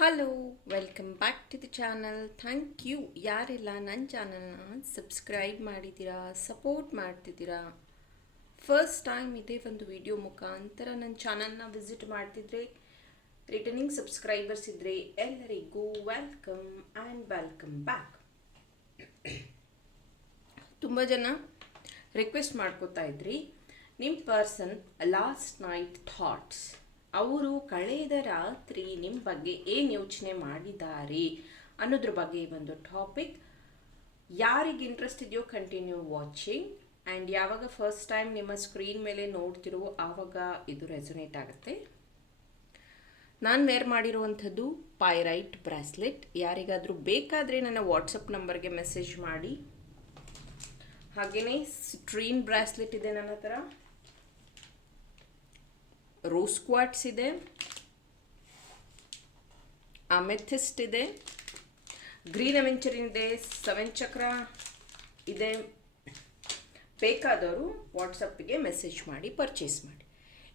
Hello welcome back to the channel thank you ಯಾರೆಲ್ಲ ನನ್ನ ಚಾನಲ್ನ ಸಬ್ಸ್ಕ್ರೈಬ್ ಮಾಡಿದ್ದೀರಾ ಸಪೋರ್ಟ್ ಮಾಡ್ತಿದ್ದೀರಾ? ಫಸ್ಟ್ ಟೈಮ್ ಇದೇ ಒಂದು ವಿಡಿಯೋ ಮುಖಾಂತರ ನನ್ನ ಚಾನಲ್ನ ವಿಸಿಟ್ ಮಾಡ್ತಿದ್ರೆ ರಿಟರ್ನಿಂಗ್ ಸಬ್ಸ್ಕ್ರೈಬರ್ಸ್ ಇದ್ದರೆ ಎಲ್ಲರಿಗೂ ವೆಲ್ಕಮ್ ಆ್ಯಂಡ್ ವೆಲ್ಕಮ್ ಬ್ಯಾಕ್ ತುಂಬ ಜನ ರಿಕ್ವೆಸ್ಟ್ ಮಾಡ್ಕೋತಾ ಇದ್ರಿ. ನಿಮ್ಮ ಪರ್ಸನ್ ಲಾಸ್ಟ್ ನೈಟ್ ಥಾಟ್ಸ್ ಅವರು ಕಳೆದ ರಾತ್ರಿ ನಿಮ್ಮ ಬಗ್ಗೆ ಏನು ಯೋಚನೆ ಮಾಡಿದ್ದಾರೆ ಅನ್ನೋದ್ರ ಬಗ್ಗೆ ಒಂದು ಟಾಪಿಕ್ ಯಾರಿಗೆ ಇಂಟ್ರೆಸ್ಟ್ ಇದೆಯೋ ಕಂಟಿನ್ಯೂ ವಾಚಿಂಗ್ ಆ್ಯಂಡ್ ಯಾವಾಗ ಫಸ್ಟ್ ಟೈಮ್ ನಿಮ್ಮ ಸ್ಕ್ರೀನ್ ಮೇಲೆ ನೋಡ್ತಿರೋ ಆವಾಗ ಇದು ರೆಸೊನೇಟ್ ಆಗುತ್ತೆ. ನಾನು ವೇರ್ ಮಾಡಿರುವಂಥದ್ದು ಪೈರೈಟ್ ಬ್ರಾಸ್ಲೆಟ್ ಯಾರಿಗಾದರೂ ಬೇಕಾದರೆ ನನ್ನ ವಾಟ್ಸಪ್ ನಂಬರ್ಗೆ ಮೆಸೇಜ್ ಮಾಡಿ. ಹಾಗೆಯೇ ಸ್ಟ್ರೀನ್ ಬ್ರಾಸ್ಲೆಟ್ ಇದೆ ನನ್ನ ಹತ್ರ. ರೋಸ್ ಕ್ವಾಟ್ಸ್ ಇದೆ. ಅಮೆಥಿಸ್ಟ್ ಇದೆ. ಗ್ರೀನ್ ಅವೆಂಚರಿನ್ ಇದೆ, ಸೆವೆನ್ ಚಕ್ರ ಇದೆ. ಬೇಕಾದವರು ವಾಟ್ಸಪ್ಗೆ ಮೆಸೇಜ್ ಮಾಡಿ, ಪರ್ಚೇಸ್ ಮಾಡಿ.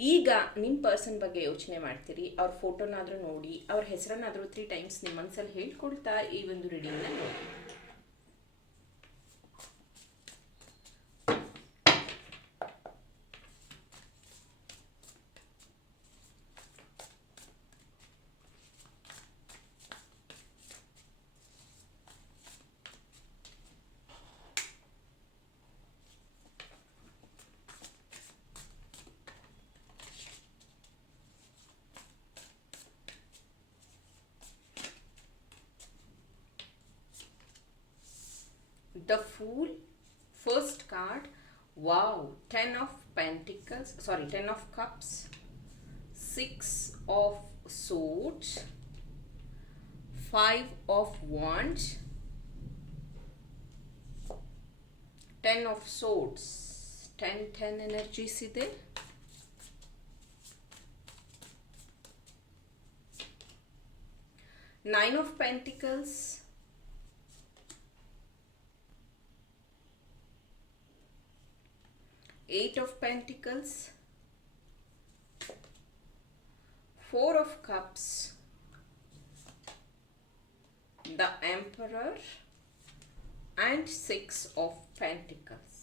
ಈಗ ನಿಮ್ಮ ಪರ್ಸನ್ ಬಗ್ಗೆ ಯೋಚನೆ ಮಾಡ್ತೀರಿ. ಅವ್ರ ಫೋಟೋನಾದರೂ ನೋಡಿ, ಅವ್ರ ಹೆಸರನ್ನಾದರೂ ತ್ರೀ ಟೈಮ್ಸ್ ನಿಮ್ಮ ಮನಸ್ಸಲ್ಲಿ ಹೇಳ್ಕೊಳ್ತಾ ಈ ಒಂದು ರೀಡಿಂಗ್ನ ನೋಡಿ. The fool first card. Wow 10 of pentacles sorry 10 of cups. 6 of swords. 5 of wands. 10 of swords. 10 10 energies ಇದೆ nine of pentacles eight of pentacles four of cups the emperor and six of pentacles.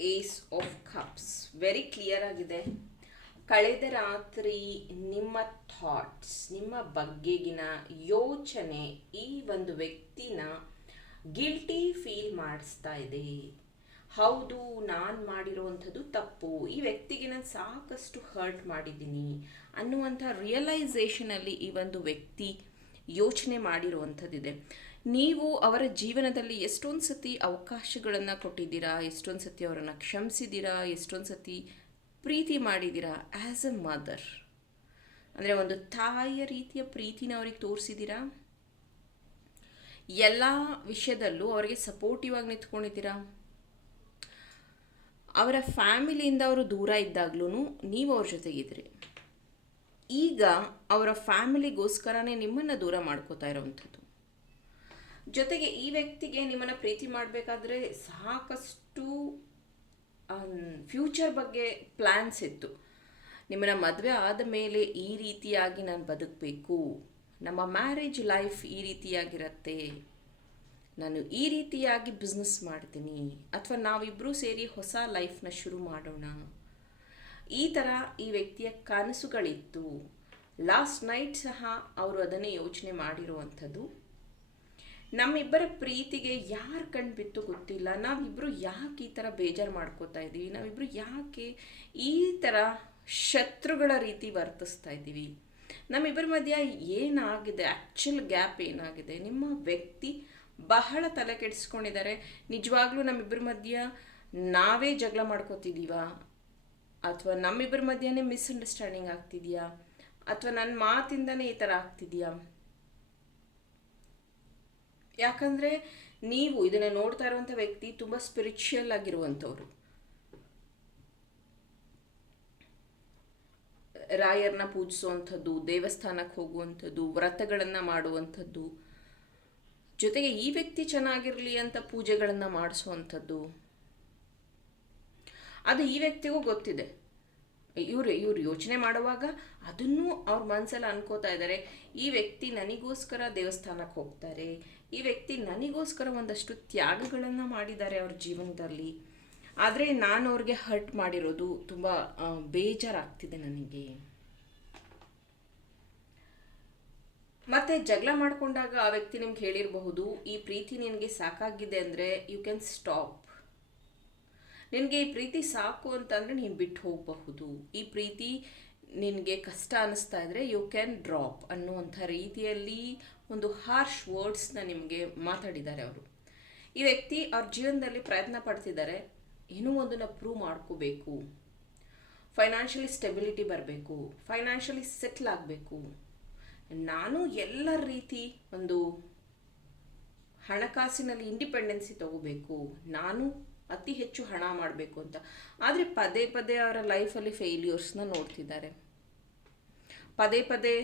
Ace of cups very clear ಆಗಿದೆ. ಕಳೆದ ರಾತ್ರಿ ನಿಮ್ಮ thoughts ನಿಮ್ಮ ಬಗ್ಗೆಗಿನ ಯೋಚನೆ ಈ ಒಂದು ವ್ಯಕ್ತಿನ ಗಿಲ್ಟಿ ಫೀಲ್ ಮಾಡಿಸ್ತಾ ಇದೆ. ಹೌದು, ನಾನು ಮಾಡಿರೋವಂಥದ್ದು ತಪ್ಪು. ಈ ವ್ಯಕ್ತಿಗೆ ನಾನು ಸಾಕಷ್ಟು ಹರ್ಟ್ ಮಾಡಿದ್ದೀನಿ ಅನ್ನುವಂಥ ರಿಯಲೈಸೇಷನಲ್ಲಿ ಈ ಒಂದು ವ್ಯಕ್ತಿ ಯೋಚನೆ ಮಾಡಿರುವಂಥದ್ದಿದೆ. ನೀವು ಅವರ ಜೀವನದಲ್ಲಿ ಎಷ್ಟೊಂದು ಸತಿ ಅವಕಾಶಗಳನ್ನು ಕೊಟ್ಟಿದ್ದೀರಾ ಎಷ್ಟೊಂದು ಸತಿ ಅವರನ್ನು ಕ್ಷಮಿಸಿದ್ದೀರಾ ಎಷ್ಟೊಂದು ಸತಿ ಪ್ರೀತಿ ಮಾಡಿದ್ದೀರಾ ಆ್ಯಸ್ ಎ ಮದರ್ ಅಂದರೆ ಒಂದು ತಾಯಿಯ ರೀತಿಯ ಪ್ರೀತಿನ ಅವ್ರಿಗೆ ತೋರಿಸಿದ್ದೀರಾ? ಎಲ್ಲ ವಿಷಯದಲ್ಲೂ ಅವರಿಗೆ ಸಪೋರ್ಟಿವ್ ಆಗಿ ನಿಂತ್ಕೊಂಡಿದ್ದೀರಾ? ಅವರ ಫ್ಯಾಮಿಲಿಯಿಂದ ಅವರು ದೂರ ಇದ್ದಾಗ್ಲೂ ನೀವು ಅವ್ರ ಜೊತೆಗಿದ್ರಿ. ಈಗ ಅವರ ಫ್ಯಾಮಿಲಿಗೋಸ್ಕರನೇ ನಿಮ್ಮನ್ನು ದೂರ ಮಾಡ್ಕೋತಾ ಇರೋವಂಥದ್ದು. ಜೊತೆಗೆ ಈ ವ್ಯಕ್ತಿಗೆ ನಿಮ್ಮನ್ನು ಪ್ರೀತಿ ಮಾಡಬೇಕಾದ್ರೆ ಸಾಕಷ್ಟು ಫ್ಯೂಚರ್ ಬಗ್ಗೆ ಪ್ಲ್ಯಾನ್ಸ್ ಇತ್ತು. ನಿಮ್ಮನ್ನು ಮದುವೆ ಆದ ಮೇಲೆ ಈ ರೀತಿಯಾಗಿ ನಾನು ಬದುಕಬೇಕು. ನಮ್ಮ ಮ್ಯಾರೇಜ್ ಲೈಫ್ ಈ ರೀತಿಯಾಗಿರುತ್ತೆ. ನಾನು ಈ ರೀತಿಯಾಗಿ ಬಿಸ್ನೆಸ್ ಮಾಡ್ತೀನಿ. ಅಥವಾ ನಾವಿಬ್ಬರೂ ಸೇರಿ ಹೊಸ ಲೈಫ್ನ ಶುರು ಮಾಡೋಣ. ಈ ಥರ ಈ ವ್ಯಕ್ತಿಯ ಕನಸುಗಳಿತ್ತು. ಲಾಸ್ಟ್ ನೈಟ್ ಸಹ ಅವರು ಅದನ್ನೇ ಯೋಚನೆ ಮಾಡಿರುವಂಥದ್ದು. ನಮ್ಮಿಬ್ಬರ ಪ್ರೀತಿಗೆ ಯಾರು ಕಣ್ಣು ಬಿತ್ತು ಗೊತ್ತಿಲ್ಲ. ನಾವಿಬ್ಬರು ಯಾಕೆ ಈ ಥರ ಬೇಜಾರು ಮಾಡ್ಕೋತಾ ಇದ್ದೀವಿ? ನಾವಿಬ್ಬರು ಯಾಕೆ ಈ ಥರ ಶತ್ರುಗಳ ರೀತಿ ವರ್ತಿಸ್ತಾ ಇದ್ದೀವಿ? ನಮ್ಮಿಬ್ಬರ ಮಧ್ಯ ಏನಾಗಿದೆ? ಆ್ಯಕ್ಚುಲ್ ಗ್ಯಾಪ್ ಏನಾಗಿದೆ? ನಿಮ್ಮ ವ್ಯಕ್ತಿ ಬಹಳ ತಲೆ ಕೆಡಿಸ್ಕೊಂಡಿದ್ದಾರೆ. ನಿಜವಾಗ್ಲೂ ನಮ್ಮಿಬ್ಬರ ಮಧ್ಯ ನಾವೇ ಜಗಳ ಮಾಡ್ಕೋತಿದ್ದೀವಾ ಅಥವಾ ನಮ್ಮಿಬ್ಬರ ಮಧ್ಯನೇ ಮಿಸ್ಅಂಡರ್ಸ್ಟ್ಯಾಂಡಿಂಗ್ ಆಗ್ತಿದೆಯಾ? ಅಥವಾ ನನ್ನ ಮಾತಿಂದನೇ ಈ ಥರ ಆಗ್ತಿದೆಯಾ? ಯಾಕಂದರೆ ನೀವು ಇದನ್ನು ನೋಡ್ತಾ ಇರುವಂಥ ವ್ಯಕ್ತಿ ತುಂಬ ಸ್ಪಿರಿಚುಯಲ್ ಆಗಿರುವಂಥವ್ರು. ರಾಯರನ್ನ ಪೂಜಿಸುವಂಥದ್ದು, ದೇವಸ್ಥಾನಕ್ಕೆ ಹೋಗುವಂಥದ್ದು, ವ್ರತಗಳನ್ನು ಮಾಡುವಂಥದ್ದು ಜೊತೆಗೆ ಈ ವ್ಯಕ್ತಿ ಚೆನ್ನಾಗಿರಲಿ ಅಂತ ಪೂಜೆಗಳನ್ನು ಮಾಡಿಸುವಂಥದ್ದು. ಅದು ಈ ವ್ಯಕ್ತಿಗೂ ಗೊತ್ತಿದೆ. ಇವರು, ಇವ್ರು ಯೋಚನೆ ಮಾಡುವಾಗ ಅದನ್ನು ಅವ್ರ ಮನಸ್ಸಲ್ಲಿ ಅನ್ಕೋತಾ ಇದ್ದಾರೆ. ಈ ವ್ಯಕ್ತಿ ನನಗೋಸ್ಕರ ದೇವಸ್ಥಾನಕ್ಕೆ ಹೋಗ್ತಾರೆ. ಈ ವ್ಯಕ್ತಿ ನನಗೋಸ್ಕರ ಒಂದಷ್ಟು ತ್ಯಾಗಗಳನ್ನು ಮಾಡಿದ್ದಾರೆ ಅವ್ರ ಜೀವನದಲ್ಲಿ. ಆದರೆ ನಾನು ಅವ್ರಿಗೆ ಹರ್ಟ್ ಮಾಡಿರೋದು ತುಂಬ ಬೇಜಾರಾಗ್ತಿದೆ ನನಗೆ. ಮತ್ತೆ ಜಗಳ ಮಾಡಿಕೊಂಡಾಗ ಆ ವ್ಯಕ್ತಿ ನಿಮ್ಗೆ ಹೇಳಿರಬಹುದು, ಈ ಪ್ರೀತಿ ನಿನಗೆ ಸಾಕಾಗಿದೆ ಅಂದರೆ ಯು ಕ್ಯಾನ್ ಸ್ಟಾಪ್ ನಿನಗೆ ಈ ಪ್ರೀತಿ ಸಾಕು ಅಂತಂದರೆ ನೀನು ಬಿಟ್ಟು ಹೋಗಬಹುದು. ಈ ಪ್ರೀತಿ ನಿನಗೆ ಕಷ್ಟ ಅನ್ನಿಸ್ತಾ ಇದ್ದರೆ ಯು ಕ್ಯಾನ್ ಡ್ರಾಪ್ ಅನ್ನುವಂಥ ರೀತಿಯಲ್ಲಿ ಒಂದು ಹಾರ್ಶ್ ವರ್ಡ್ಸ್ನ ನಿಮಗೆ ಮಾತಾಡಿದ್ದಾರೆ ಅವರು. ಈ ವ್ಯಕ್ತಿ ಅವ್ರ ಜೀವನದಲ್ಲಿ ಪ್ರಯತ್ನ ಪಡ್ತಿದ್ದಾರೆ ಇನ್ನೂ ಒಂದನ್ನು ಪ್ರೂವ್ ಮಾಡ್ಕೋಬೇಕು. ಫೈನಾನ್ಷಿಯಲಿ ಸ್ಟೆಬಿಲಿಟಿ ಬರಬೇಕು. ಫೈನಾನ್ಷಿಯಲಿ ಸೆಟ್ಲ್ ಆಗಬೇಕು. ನಾನು ಎಲ್ಲ ರೀತಿ ಒಂದು ಹಣಕಾಸಿನಲ್ಲಿ ಇಂಡಿಪೆಂಡೆನ್ಸಿ ತಗೋಬೇಕು. ನಾನು ಅತಿ ಹೆಚ್ಚು ಹಣ ಮಾಡಬೇಕು ಅಂತ. ಆದರೆ ಪದೇ ಪದೇ ಅವರ ಲೈಫಲ್ಲಿ ಫೇಲ್ಯೂರ್ಸ್ನ ನೋಡ್ತಿದ್ದಾರೆ. ಪದೇ ಪದೇ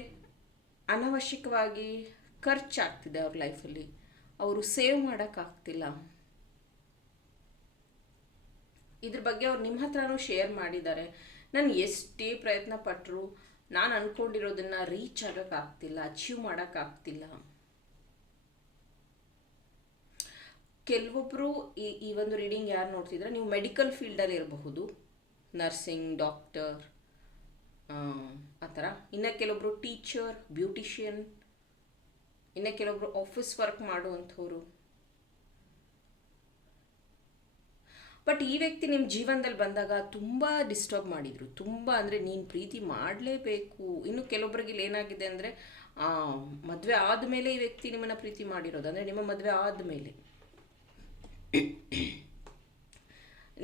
ಅನವಶ್ಯಕವಾಗಿ ಖರ್ಚಾಗ್ತಿದೆ ಅವ್ರ ಲೈಫಲ್ಲಿ ಅವರು ಸೇವ್ ಮಾಡೋಕ್ಕಾಗ್ತಿಲ್ಲ ಇದ್ರ ಬಗ್ಗೆ ಅವ್ರು ನಿಮ್ಮ ಹತ್ರನೂ ಶೇರ್ ಮಾಡಿದ್ದಾರೆ. ನಾನು ಎಷ್ಟೇ ಪ್ರಯತ್ನ ಪಟ್ಟರು ನಾನು ಅಂದ್ಕೊಂಡಿರೋದನ್ನು ರೀಚ್ ಆಗೋಕ್ಕಾಗ್ತಿಲ್ಲ ಅಚೀವ್ ಮಾಡೋಕ್ಕಾಗ್ತಿಲ್ಲ ಕೆಲವೊಬ್ಬರು ಈ ಈ ಒಂದು ರೀಡಿಂಗ್ ಯಾರು ನೋಡ್ತಿದ್ರೆ, ನೀವು ಮೆಡಿಕಲ್ ಫೀಲ್ಡಲ್ಲಿ ಇರಬಹುದು. ನರ್ಸಿಂಗ್ ಡಾಕ್ಟರ್ ಆ ಥರ. ಇನ್ನು ಕೆಲವೊಬ್ಬರು ಟೀಚರ್ ಬ್ಯೂಟಿಷಿಯನ್ ಇನ್ನು ಕೆಲವೊಬ್ಬರು ಆಫೀಸ್ ವರ್ಕ್ ಮಾಡುವಂಥವ್ರು. ಬಟ್ ಈ ವ್ಯಕ್ತಿ ನಿಮ್ಮ ಜೀವನದಲ್ಲಿ ಬಂದಾಗ ತುಂಬ ಡಿಸ್ಟರ್ಬ್ ಮಾಡಿದರು. ತುಂಬ ಅಂದರೆ ನೀನು ಪ್ರೀತಿ ಮಾಡಲೇಬೇಕು. ಇನ್ನು ಕೆಲವೊಬ್ಬರಿಗೆ ಏನಾಗಿದೆ ಅಂದರೆ ಮದುವೆ ಆದಮೇಲೆ ಈ ವ್ಯಕ್ತಿ ನಿಮ್ಮನ್ನು ಪ್ರೀತಿ ಮಾಡಿರೋದು. ಅಂದರೆ ನಿಮ್ಮ ಮದುವೆ ಆದಮೇಲೆ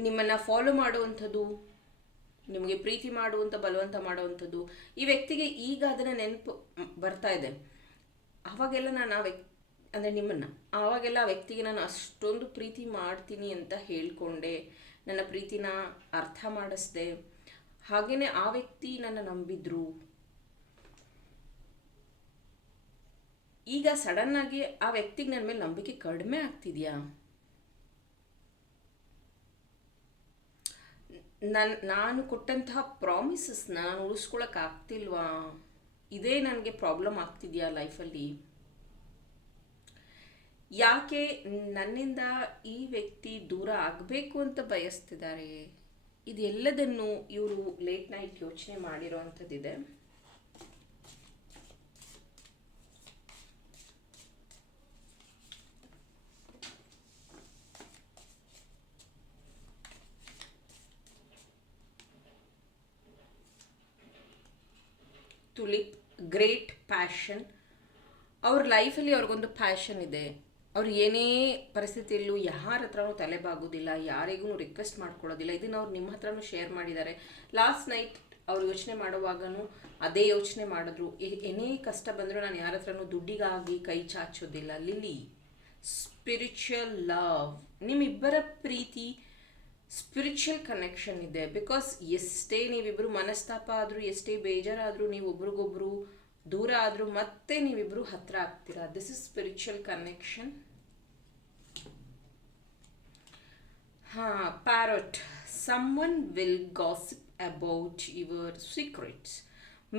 ನಿಮ್ಮನ್ನು ಫಾಲೋ ಮಾಡುವಂಥದ್ದು, ನಿಮಗೆ ಪ್ರೀತಿ ಮಾಡುವಂಥ ಬಲವಂತ ಮಾಡುವಂಥದ್ದು, ಈ ವ್ಯಕ್ತಿಗೆ ಈಗ ಅದನ್ನು ನೆನಪು ಬರ್ತಾ ಇದೆ. ಅವಾಗೆಲ್ಲ ನಾನು ಆ ವ್ಯಕ್ತಿ ಅಂದರೆ ನಿಮ್ಮನ್ನು, ಆವಾಗೆಲ್ಲ ಆ ವ್ಯಕ್ತಿಗೆ ನಾನು ಅಷ್ಟೊಂದು ಪ್ರೀತಿ ಮಾಡ್ತೀನಿ ಅಂತ ಹೇಳ್ಕೊಂಡೆ, ನನ್ನ ಪ್ರೀತಿನ ಅರ್ಥ ಮಾಡಿಸ್ದೆ ಹಾಗೆಯೇ ಆ ವ್ಯಕ್ತಿ ನನ್ನ ನಂಬಿದ್ರು. ಈಗ ಸಡನ್ನಾಗಿ ಆ ವ್ಯಕ್ತಿಗೆ ನನ್ನ ಮೇಲೆ ನಂಬಿಕೆ ಕಡಿಮೆ ಆಗ್ತಿದೆಯಾ? ನನ್, ನಾನು ಕೊಟ್ಟಂತಹ ಪ್ರಾಮಿಸಸ್ನ ನಾನು ಉಳಿಸ್ಕೊಳಕ್ಕಾಗ್ತಿಲ್ವಾ ಇದೇ ನನಗೆ ಪ್ರಾಬ್ಲಮ್ ಆಗ್ತಿದೆಯಾ ಲೈಫಲ್ಲಿ ಯಾಕೆ ನನ್ನಿಂದ ಈ ವ್ಯಕ್ತಿ ದೂರ ಆಗಬೇಕು ಅಂತ ಬಯಸ್ತಿದ್ದಾರೆ? ಇದೆಲ್ಲದನ್ನು ಇವರು ಲೇಟ್ ನೈಟ್ ಯೋಚನೆ ಮಾಡಿರೋ ಅಂಥದ್ದಿದೆ ತುಲಿಪ್ ಗ್ರೇಟ್ ಪ್ಯಾಷನ್ ಅವ್ರ ಲೈಫಲ್ಲಿ ಅವ್ರಿಗೊಂದು ಪ್ಯಾಷನ್ ಇದೆ. ಅವ್ರು ಏನೇ ಪರಿಸ್ಥಿತಿಯಲ್ಲೂ ಯಾರ ಹತ್ರನೂ ತಲೆಬಾಗೋದಿಲ್ಲ ಯಾರಿಗೂ ರಿಕ್ವೆಸ್ಟ್ ಮಾಡ್ಕೊಳ್ಳೋದಿಲ್ಲ, ಇದನ್ನು ಅವ್ರು ನಿಮ್ಮ ಹತ್ರನೂ ಶೇರ್ ಮಾಡಿದ್ದಾರೆ. ಲಾಸ್ಟ್ ನೈಟ್ ಅವ್ರು ಯೋಚನೆ ಮಾಡುವಾಗನೂ ಅದೇ ಯೋಚನೆ ಮಾಡಿದ್ರು. ಏನೇ ಕಷ್ಟ ಬಂದರೂ ನಾನು ಯಾರ ಹತ್ರನೂ ದುಡ್ಡಿಗಾಗಿ ಕೈ ಚಾಚೋದಿಲ್ಲ. ಲಿಲಿ ಸ್ಪಿರಿಚುವಲ್ ಲವ್ ನಿಮ್ಮಿಬ್ಬರ ಪ್ರೀತಿ ಸ್ಪಿರಿಚುವಲ್ ಕನೆಕ್ಷನ್ ಇದೆ. ಬಿಕಾಸ್ ಎಷ್ಟೇ ನೀವಿಬ್ಬರು ಮನಸ್ತಾಪ ಆದರೂ, ಎಷ್ಟೇ ಬೇಜಾರಾದರೂ ನೀವು ಒಬ್ರಿಗೊಬ್ರು ದೂರ ಆದರೂ ಮತ್ತೆ ನೀವಿಬ್ಬರು ಹತ್ರ ಆಗ್ತೀರಾ? ದಿಸ್ ಇಸ್ ಸ್ಪಿರಿಚುವಲ್ ಕನೆಕ್ಷನ್ ಹಾಂ parrot someone will gossip about your secrets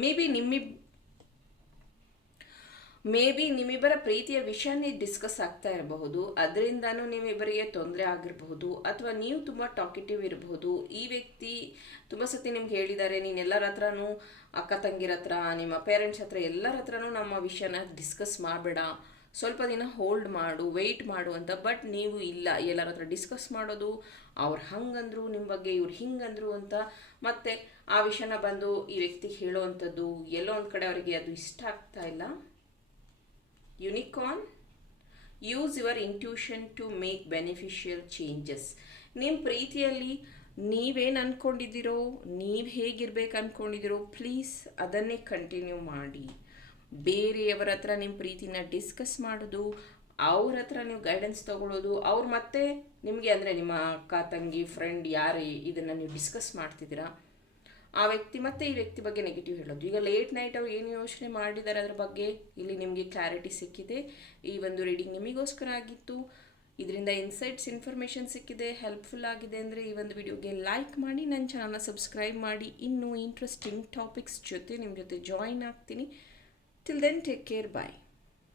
may be ನಿಮ್ಮಿಬ್ may be ನಿಮ್ಮಿಬ್ಬರ ಪ್ರೀತಿಯ ವಿಷಯನೇ ಡಿಸ್ಕಸ್ ಆಗ್ತಾ ಇರಬಹುದು. ಅದರಿಂದನೂ ನಿಮ್ಮಿಬ್ಬರಿಗೆ ತೊಂದರೆ ಆಗಿರಬಹುದು. ಅಥವಾ ನೀವು ತುಂಬ ಟಾಕಿಟಿವ್ ಇರಬಹುದು. ಈ ವ್ಯಕ್ತಿ ತುಂಬ ಸತಿ ನಿಮ್ಗೆ ಹೇಳಿದ್ದಾರೆ, ನೀನು ಎಲ್ಲರ ಹತ್ರನೂ, ಅಕ್ಕ ತಂಗಿರ ಹತ್ರ, ನಿಮ್ಮ ಪೇರೆಂಟ್ಸ್ ಹತ್ರ ಎಲ್ಲರ ಹತ್ರನೂ ನಮ್ಮ ವಿಷಯನ ಡಿಸ್ಕಸ್ ಮಾಡಬೇಡ. ಸ್ವಲ್ಪ ದಿನ ಹೋಲ್ಡ್ ಮಾಡು ವೆಯ್ಟ್ ಮಾಡು ಅಂತ ಬಟ್ ನೀವು ಇಲ್ಲ, ಎಲ್ಲರ ಹತ್ರ ಡಿಸ್ಕಸ್ ಮಾಡೋದು, ಅವ್ರು ಹಂಗಂದ್ರು ನಿಮ್ಮ ಬಗ್ಗೆ, ಇವ್ರು ಹಿಂಗಂದ್ರು ಅಂತ, ಮತ್ತೆ ಆ ವಿಷಯನ ಬಂದು ಈ ವ್ಯಕ್ತಿಗೆ ಹೇಳುವಂಥದ್ದು ಎಲ್ಲೋ ಒಂದು ಕಡೆ ಅವರಿಗೆ ಅದು ಇಷ್ಟ ಆಗ್ತಾ ಇಲ್ಲ. Unicorn use your intuition to make beneficial changes ನಿಮ್ಮ ಪ್ರೀತಿಯಲ್ಲಿ ನೀವೇನು ಅಂದ್ಕೊಂಡಿದ್ದೀರೋ ನೀವು ಹೇಗಿರ್ಬೇಕು ಅಂದ್ಕೊಂಡಿದ್ದೀರೋ ಪ್ಲೀಸ್ ಅದನ್ನೇ ಕಂಟಿನ್ಯೂ ಮಾಡಿ. ಬೇರೆಯವರ ಹತ್ರ ನಿಮ್ಮ ಪ್ರೀತಿನ ಡಿಸ್ಕಸ್ ಮಾಡೋದು, ಅವ್ರ ಹತ್ರ ನೀವು ಗೈಡೆನ್ಸ್ ತೊಗೊಳ್ಳೋದು ಅವ್ರು ಮತ್ತೆ ನಿಮಗೆ ಅಂದರೆ ನಿಮ್ಮ ಅಕ್ಕ, ತಂಗಿ ಫ್ರೆಂಡ್ ಯಾರು ಇದನ್ನು ನೀವು ಡಿಸ್ಕಸ್ ಮಾಡ್ತಿದ್ದೀರಾ? ಆ ವ್ಯಕ್ತಿ ಮತ್ತೆ ಈ ವ್ಯಕ್ತಿ ಬಗ್ಗೆ ನೆಗೆಟಿವ್ ಹೇಳೋದು. ಈಗ ಲೇಟ್ ನೈಟ್ ಅವ್ರು ಏನು ಯೋಚನೆ ಮಾಡಿದ್ದಾರೆ ಅದ್ರ ಬಗ್ಗೆ? ಇಲ್ಲಿ ನಿಮಗೆ ಕ್ಲಾರಿಟಿ ಸಿಕ್ಕಿದೆ. ಈ ಒಂದು ರೀಡಿಂಗ್ ನಿಮಗೋಸ್ಕರ ಆಗಿತ್ತು. ಇದರಿಂದ ಇನ್ಸೈಟ್ಸ್ ಇನ್ಫಾರ್ಮೇಷನ್ ಸಿಕ್ಕಿದೆ. ಹೆಲ್ಪ್ಫುಲ್ ಆಗಿದೆ ಅಂದರೆ ಈ ಒಂದು ವಿಡಿಯೋಗೆ ಲೈಕ್ ಮಾಡಿ ನನ್ನ ಚಾನಲ್ನ ಸಬ್ಸ್ಕ್ರೈಬ್ ಮಾಡಿ. ಇನ್ನೂ ಇಂಟ್ರೆಸ್ಟಿಂಗ್ ಟಾಪಿಕ್ಸ್ ಜೊತೆ ನಿಮ್ಮ ಜೊತೆ ಜಾಯಿನ್ ಆಗ್ತೀನಿ. Till then, take care. Bye.